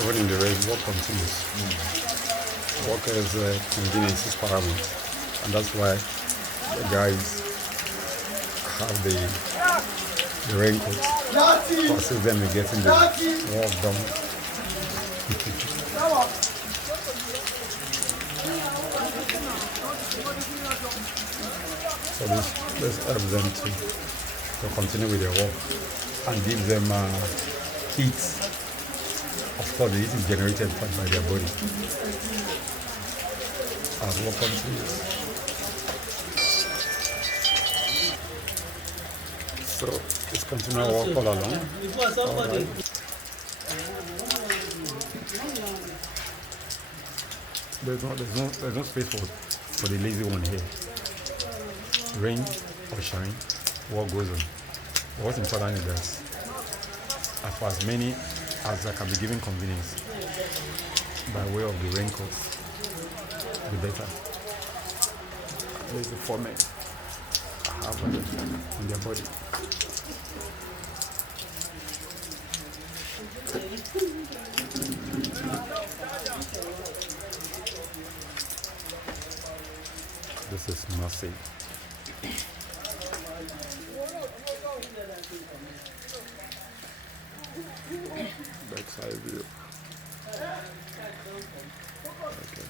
Even in the rain, work continues. Work is convenience is paramount, and that's why the guys have the raincoat to assist them in getting the work done. So this helps them to continue with their work and give them heat. Of course, the heat is generated by their body as work continues. So it's continual work all along. All right. There's no space for the lazy one here. Rain or shine, work goes on. But what's important is that for as many as that can be given convenience by way of the raincoat, the better. There's the 4 men have on their body. This is massive. Backside view. Okay.